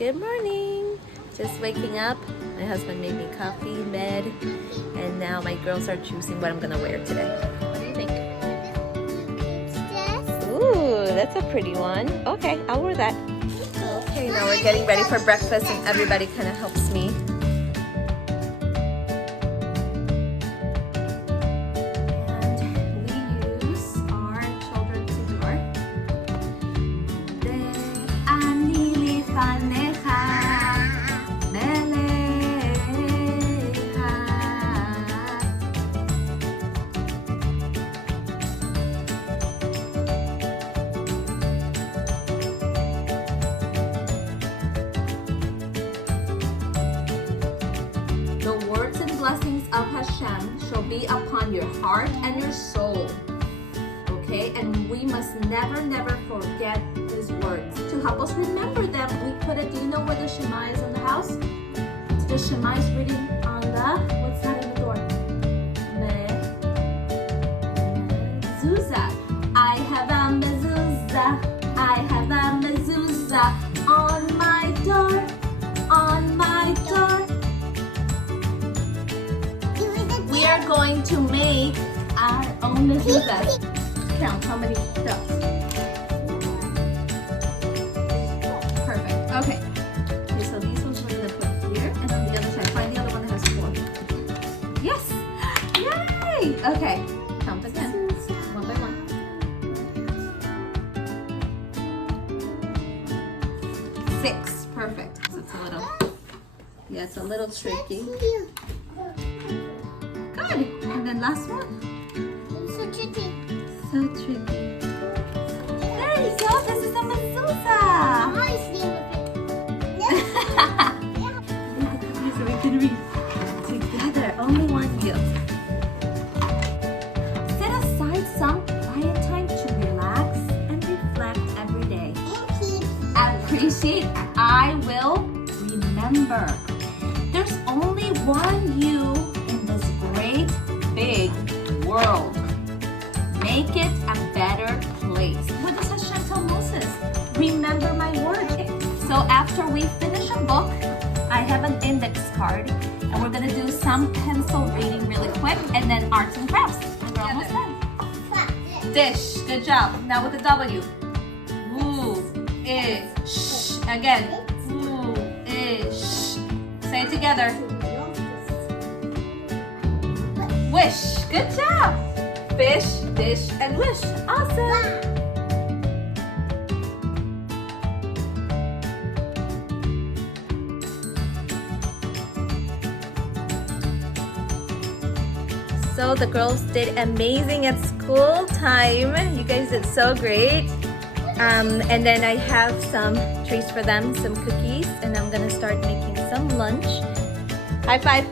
Good morning! Just waking up. My husband made me coffee in bed, and now my girls are choosing what I'm gonna wear today. What do you think? Ooh, that's a pretty one. Okay, I'll wear that. Okay, now we're getting ready for breakfast, and everybody kind of helps me. Blessings of Hashem shall be upon your heart and your soul. Okay, and we must never forget His words. To help us remember them, we put it. Do you know where the Shema is in the house? It's the Shema is reading on the, what's that in the door? Mezuzah. I have a mezuzah. I have a mezuzah on my door. On my door. We are going to make our own mezuzahs. Count how many dots. Perfect. Okay. Okay, so these ones we're going to put here, and on the other side, find the other one that has 4. Yes! Yay! Okay. Count again. One by one. 6. Perfect. So it's a little, yeah, it's a little tricky. Good. And then last one. So tricky. So tricky. There you go. This is a mezuzah. So we can read together. Only one you. Set aside some quiet time to relax and reflect every day. Appreciate. I will remember. There's only one you in this great big world. Make it a better place. What does Hashem tell Moses? Remember my word. So after we finish a book, I have an index card, and we're gonna do some pencil reading really quick, and then arts and crafts. And we're almost done. Dish. Good job. Now with the W. Woo ish. Again. Woo ish. Say it together. Wish. Good job. Fish, dish, and wish. Awesome. So the girls did amazing at school time. You guys did so great. And then I have some treats for them, some cookies, and I'm gonna start making some lunch. High five.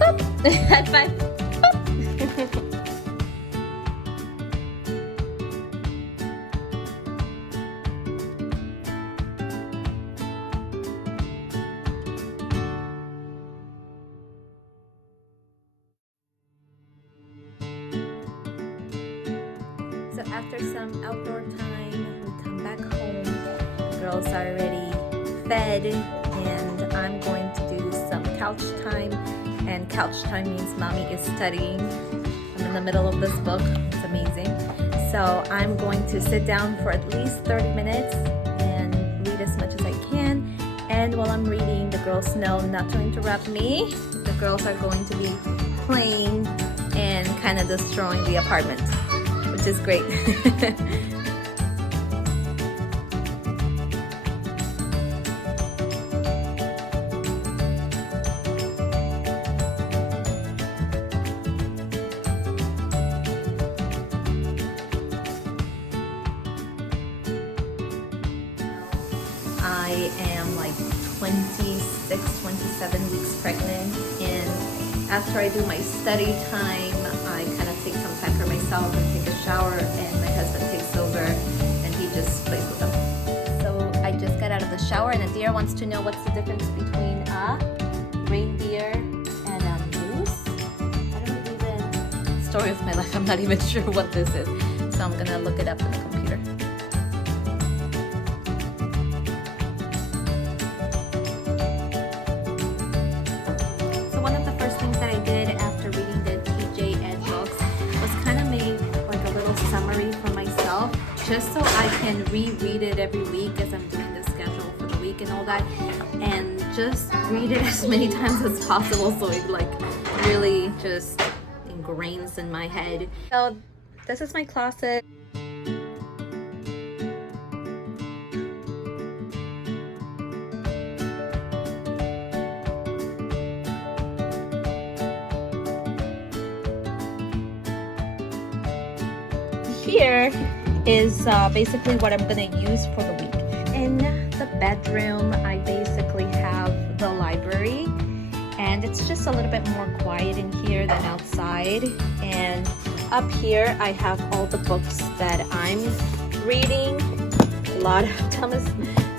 Boop. High five. So after some outdoor time, we come back home. The girls are already fed, and I'm going to do some couch time. And couch time means mommy is studying. I'm in the middle of this book. It's amazing. So I'm going to sit down for at least 30 minutes and read as much as I can. And while I'm reading, the girls know not to interrupt me. The girls are going to be playing and kind of destroying the apartment, which is great. I am like 26, 27 weeks pregnant, and after I do my study time, I kind of take some time for myself and take a shower, and my husband takes over and he just plays with them. So I just got out of the shower, and Adir wants to know what's the difference between a reindeer and a moose. I don't even, story of my life, I'm not even sure what this is. So I'm gonna look it up on the computer. just so I can reread it every week as I'm doing the schedule for the week and all that, and just read it as many times as possible so it like really just ingrains in my head. So this is my closet. Here is basically what I'm gonna use for the week. In the bedroom, I basically have the library, and it's just a little bit more quiet in here than outside. And up here, I have all the books that I'm reading. A lot of Thomas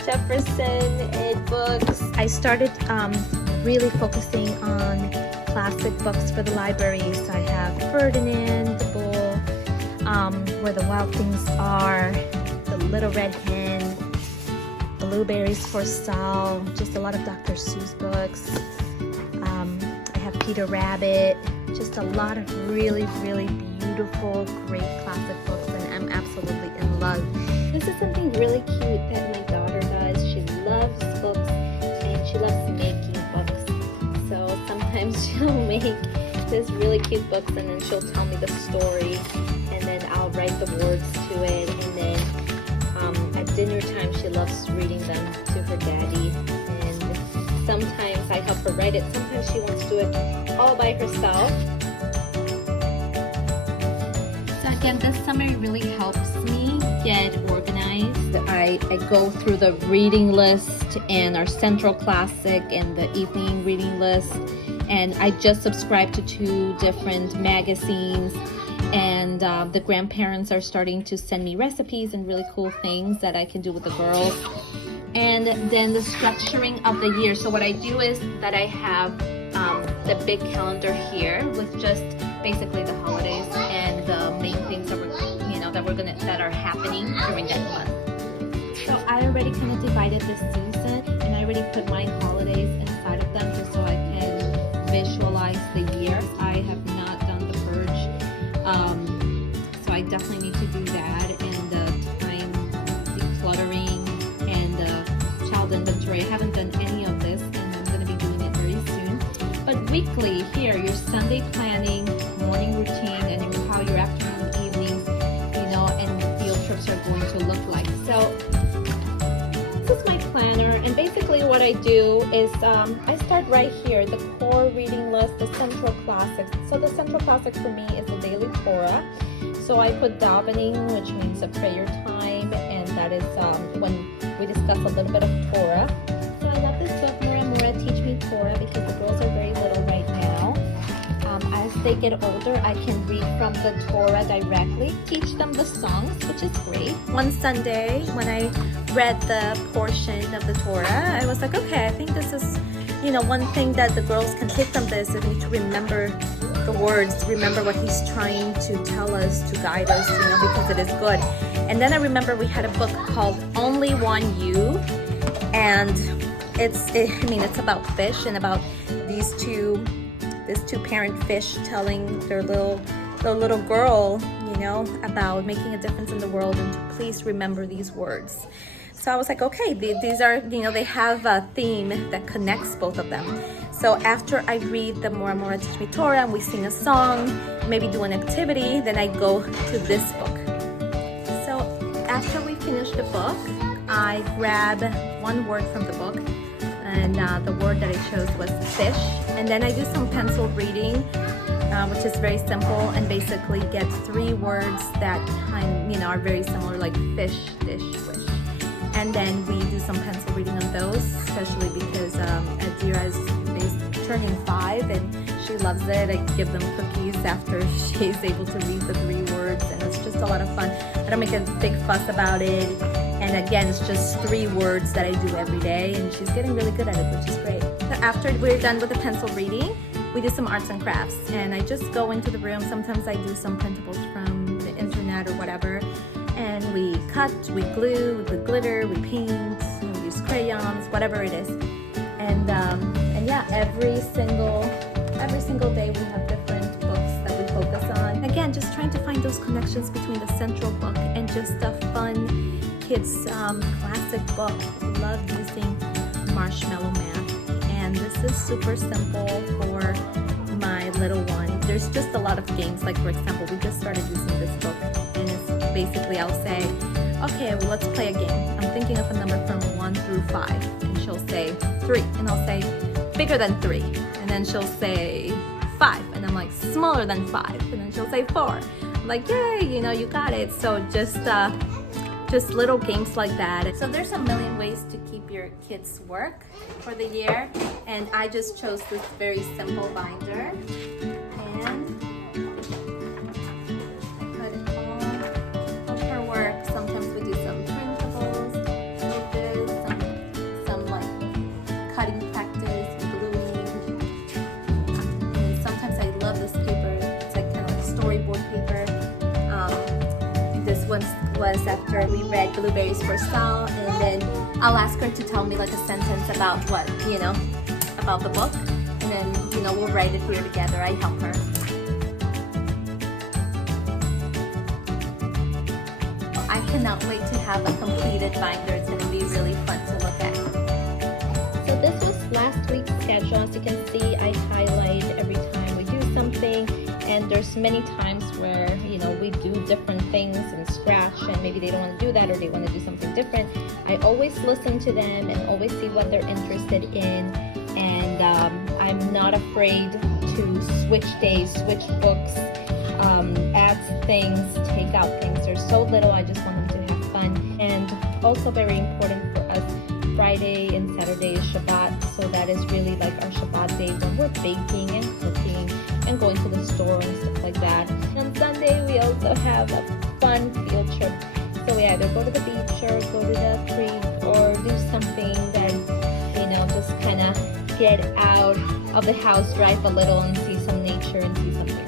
Jefferson books. I started really focusing on classic books for the library. So I have Ferdinand, the Bull, Where the Wild Things Are, The Little Red Hen, Blueberries for Sal, just a lot of Dr. Seuss books. I have Peter Rabbit, just a lot of really, really beautiful, great classic books, and I'm absolutely in love. This is something really cute that my daughter does. She loves books and she loves making books. So sometimes she'll make this really cute books and then she'll tell me the story, and then I'll write the words to it, and then at dinner time she loves reading them to her daddy, and sometimes I help her write it, sometimes she wants to do it all by herself. So again, this summary really helps me get organized. I go through the reading list and our central classic and the evening reading list, and I just subscribed to 2 different magazines, and the grandparents are starting to send me recipes and really cool things that I can do with the girls. And then the structuring of the year. So what I do is that I have the big calendar here with just basically the holidays and the main things that that are happening during that month. So I already kind of divided this season, and I already put my holidays inside of them just so I can visualize the year. I have not done the purge, so I definitely need to do that, and the time decluttering and the child inventory. I haven't done any of this, and I'm going to be doing it very soon. But weekly, here, your Sunday planning, morning routine, and how your afternoon, evenings, and field trips are going to look like. So this is my planner, and basically what I do is I start right here, the core reading list, the central classics. So the central classic for me is the daily Torah. So I put davening, which means a prayer time, and that is when we discuss a little bit of Torah. So I love this book, Mora Teach Me Torah, because the girls are very little right now. As they get older, I can read from the Torah directly, teach them the songs, which is great. One Sunday, when I read the portion of the Torah, I was like, okay, I think this is, one thing that the girls can take from this is to remember the words, remember what he's trying to tell us, to guide us, because it is good. And then I remember we had a book called Only One You, and it's about fish and about these two parent fish telling their little girl, about making a difference in the world, and to please remember these words. So I was like, okay, these are, they have a theme that connects both of them. So after I read the Mora Teach Me Torah and we sing a song, maybe do an activity, then I go to this book. So after we finish the book, I grab one word from the book, and the word that I chose was fish. And then I do some pencil reading, which is very simple, and basically get 3 words that are very similar, like fish, dish, wish. And then we do some pencil reading on those, especially because Adira is turning 5 and she loves it. I give them cookies after she's able to read the 3 words, and it's just a lot of fun. I don't make a big fuss about it. And again, it's just 3 words that I do every day, and she's getting really good at it, which is great. So after we're done with the pencil reading, we do some arts and crafts, and I just go into the room. Sometimes I do some printables from the internet or whatever, and we cut, we glue, we put glitter, we paint, we use crayons, whatever it is. And yeah, every single day we have different books that we focus on. again, just trying to find those connections between the central book and just a fun kids classic book. Love using Marshmallow Man. And this is super simple for my little one. There's just a lot of games. Like for example, we just started using this book, and it's basically I'll say, okay, well, let's play a game. I'm thinking of a number from 1 through 5, and she'll say 3, and I'll say bigger than 3, and then she'll say 5, and I'm like smaller than 5, and then she'll say 4. I'm like, yay, you know, you got it. So just little games like that. So there's a million ways to keep your kids' work for the year, and I just chose this very simple binder, and I put it all of her work. Sometimes we do some printables, some like cutting practice, gluing, and sometimes I love this paper. It's like kind of like storyboard paper. This one was after we read Blueberries for Sal, and then I'll ask her to tell me like a sentence about what, you know, about the book, and then, you know, we'll write it here together. I help her. I cannot wait to have a completed binder. It's going to be really fun to look at. So this was last week's schedule. As you can see, I highlight every time we do something, and there's many times where, you know, we do different things in Scratch, and maybe they don't want to do that, or they want to do something different. I always listen to them and always see what they're interested in, and I'm not afraid to switch days, switch books, add things, take out things. There's so little, I just want them to have fun. And also very important for us, Friday and Saturday is Shabbat, so that is really like our Shabbat day when we're baking and cooking and going to the store and stuff like that. And on Sunday we also have a fun field trip, so we either go to the beach or go to the creek or do something that, you know, just kind of get out of the house, drive a little and see some nature and see something